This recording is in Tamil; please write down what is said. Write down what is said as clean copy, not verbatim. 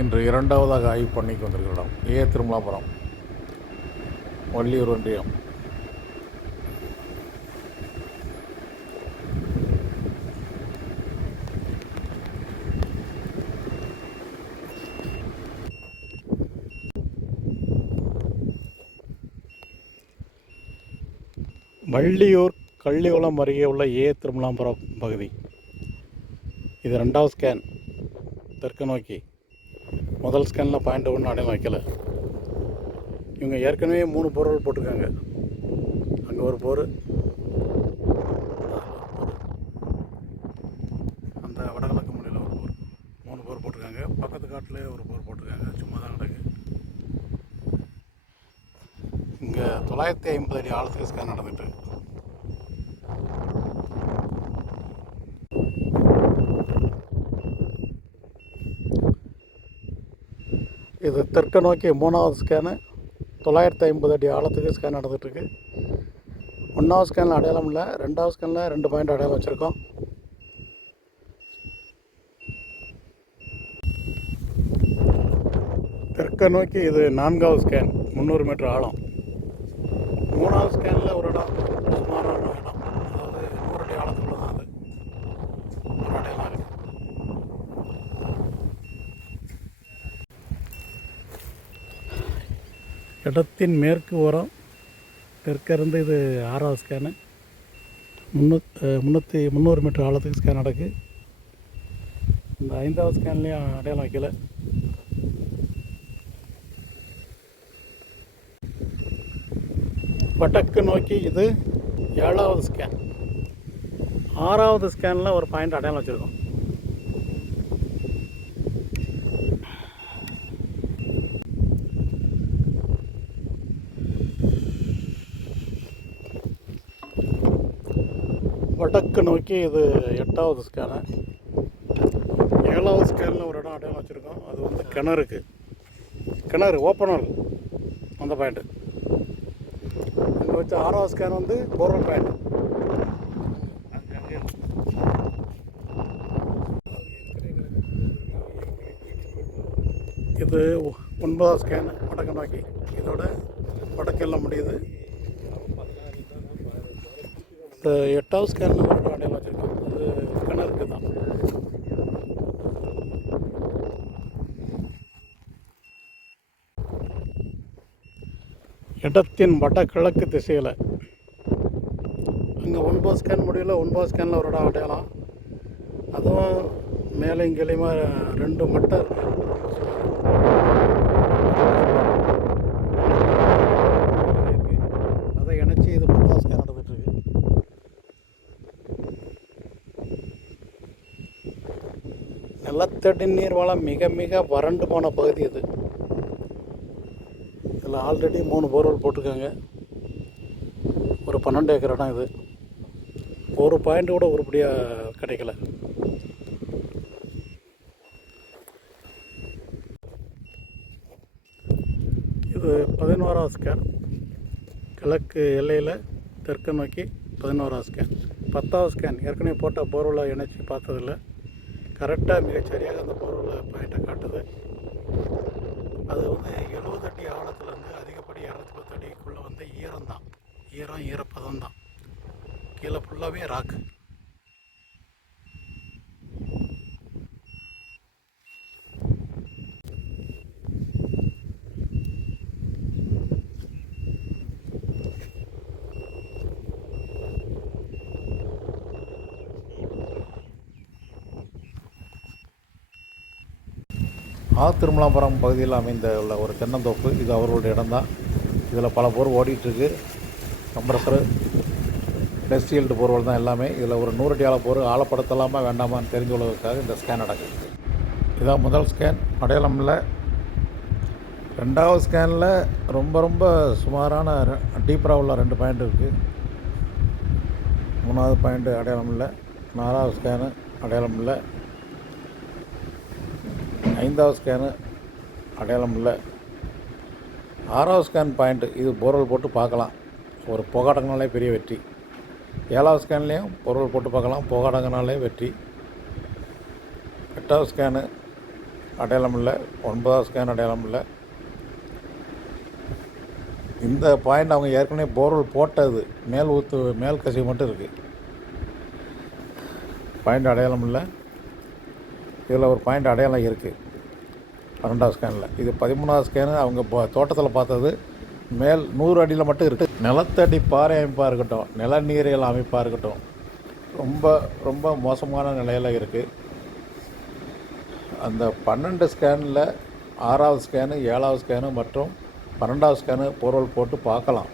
இன்று இரண்டாவதாக ஆய்வு பண்ணிக்கு வந்திருக்கிறோம். திருமலாபுரம் வள்ளியூர் ஒன்றியம். வள்ளியூர் கள்ளிகுளம் அருகே உள்ள திருமலாபுரம் பகுதி. இது ரெண்டாவது ஸ்கேன் தெற்கு நோக்கி. முதல் ஸ்கேனில் .1 அடையாளம் வைக்கல. இவங்க ஏற்கனவே 3 போர்கள் போட்டிருக்காங்க. அங்கே ஒரு போர், அந்த வடகிழக்கு முனையில் ஒரு போர், 3 போர் போட்டிருக்காங்க. பக்கத்து காட்டில் ஒரு போர் போட்டிருக்காங்க. சும்மா தான் கிடக்கு. இங்கே 950 அடி ஆழத்துக்கு ஸ்கேன் நடந்துட்டு. இது தெற்கு நோக்கி 3வது ஸ்கேனு. 950 அடி ஆழத்துக்கு ஸ்கேன் நடந்துகிட்ருக்கு. 1வது ஸ்கேனில் அடையாளம் இல்லை. 2வது ஸ்கேனில் 2 பாயிண்ட் அடையாளம் வச்சுருக்கோம். தெற்கு நோக்கி இது 4வது ஸ்கேன், 300 மீட்டர் ஆழம். 3வது ஸ்கேனில் ஒரு இடம், சுமாரான இடம், அதாவது 100 அடி ஆழத்துக்குள்ள தான் அது ஒரு அடையாளம் இருக்குது. இடத்தின் மேற்கு ஓரம் தெற்கிருந்து இது 6வது ஸ்கேனு. 300 மீட்டர் ஆழத்துக்கு ஸ்கேன் நடக்கு. இந்த 5வது ஸ்கேன்லேயும் அடையாளம் வைக்கல. வடக்கு நோக்கி இது 7வது ஸ்கேன். 6வது ஸ்கேனில் ஒரு பாயிண்ட் அடையாளம் வச்சுருக்கோம். வடக்கு நோக்கி இது 8வது ஸ்கேனு. 7வது ஸ்கேனில் ஒரு இடம் அடையாளம் வச்சுருக்கோம். அது வந்து கிணறு ஓப்பனர், அந்த பாயிண்ட்டு. இங்கே வச்ச 6வது ஸ்கேன் வந்து போர்வெல் பாயிண்ட். இது 9வது ஸ்கேனு வடக்கு நோக்கி. இதோட வடக்கெல்லாம் முடியுது. இந்த 8வது ஸ்கேனில் ஒரு அடையாளம் வச்சுருக்கோம். அது கிணறுக்கு தான். இடத்தின் வடகிழக்கு திசையில் அங்கே 9 ஸ்கேன் முடியல. 9வது ஸ்கேனில் ஒரு இடம் அடையாளம். அதுவும் மேலே இங்கேயுமா 2 மட்டை இருக்குது. அதை இணைச்சி இது 10வது ஸ்கேன் நடந்துகிட்ருக்கு. நிலத்தடி நீர் வளம் மிக மிக வறண்டு போன பகுதி இது. இதில் ஆல்ரெடி 3 போர்வெல் போட்டிருக்காங்க. ஒரு 12 ஏக்கர் இடம் இது. ஒரு பாயிண்ட் கூட உருப்படியாக கிடைக்கல. இது 11வது ஸ்கேன். கிழக்கு எல்லையில் தெற்கு நோக்கி 11வது ஸ்கேன். 10வது ஸ்கேன் ஏற்கனவே போட்ட போர்வெலை இணைச்சி பார்த்ததில்ல. கரெக்டாக மிகச்சரியாக அந்த போர்வெல் பாயிண்ட்டை காட்டுது. அது வந்து 70 அடி ஆழத்துலேருந்து அதிகப்படி 210 அடிக்குள்ளே வந்து ஈரப்பதம் தான். கீழே ஃபுல்லாகவே ராக்கு. திருமலாபுரம் பகுதியில் அமைந்த உள்ள ஒரு தென்னந்தோப்பு. இது அவர்களுடைய இடம்தான். இதில் பல போர் ஓடிட்டுருக்கு. கம்ப்ரஸரு, டெஸ்டியல்டு போர்வல் தான் எல்லாமே. இதில் ஒரு 100 அடி ஆழ போர் ஆழப்படுத்தலாமா வேண்டாமான்னு தெரிஞ்சு கொள்வதற்காக இந்த ஸ்கேன் நடக்குது. இதான் முதல் ஸ்கேன், அடையாளம் இல்லை. 2வது ஸ்கேனில் ரொம்ப சுமாரான டீப்பராக உள்ள 2 பாயிண்ட் இருக்குது. 3வது பாயிண்ட்டு அடையாளம் இல்லை. 4வது ஸ்கேனு அடையாளம் இல்லை. 5வது ஸ்கேனு அடையாளம் இல்லை. 6வது ஸ்கேன் பாயிண்ட்டு. இது போர்வெல் போட்டு பார்க்கலாம். ஒரு புகாடங்கனாலே பெரிய வெற்றி. 7வது ஸ்கேன்லேயும் போர்வெல் போட்டு பார்க்கலாம். புகாடங்கனாலே வெற்றி. 8வது ஸ்கேனு அடையாளம் இல்லை. 9வது ஸ்கேன் அடையாளம் இல்லை. இந்த பாயிண்ட் அவங்க ஏற்கனவே போர்வெல் போட்டது, மேல் கசிவு மட்டும் இருக்குது. பாயிண்ட் அடையாளம் இல்லை. இதில் ஒரு பாயிண்ட் அடையாளம் இருக்குது 12வது ஸ்கேனில். இது 13வது ஸ்கேனு அவங்க தோட்டத்தில் பார்த்தது. மேல் 100 அடியில் மட்டும் இருக்குது. நிலத்தடி பாறை அமைப்பாக இருக்கட்டும், நிலநீரியல் அமைப்பாக இருக்கட்டும், ரொம்ப ரொம்ப மோசமான நிலையில் இருக்குது. அந்த 12 ஸ்கேனில் 6வது ஸ்கேனு, 7வது ஸ்கேனு மற்றும் 12வது ஸ்கேனு போர்வெல் போட்டு பார்க்கலாம்.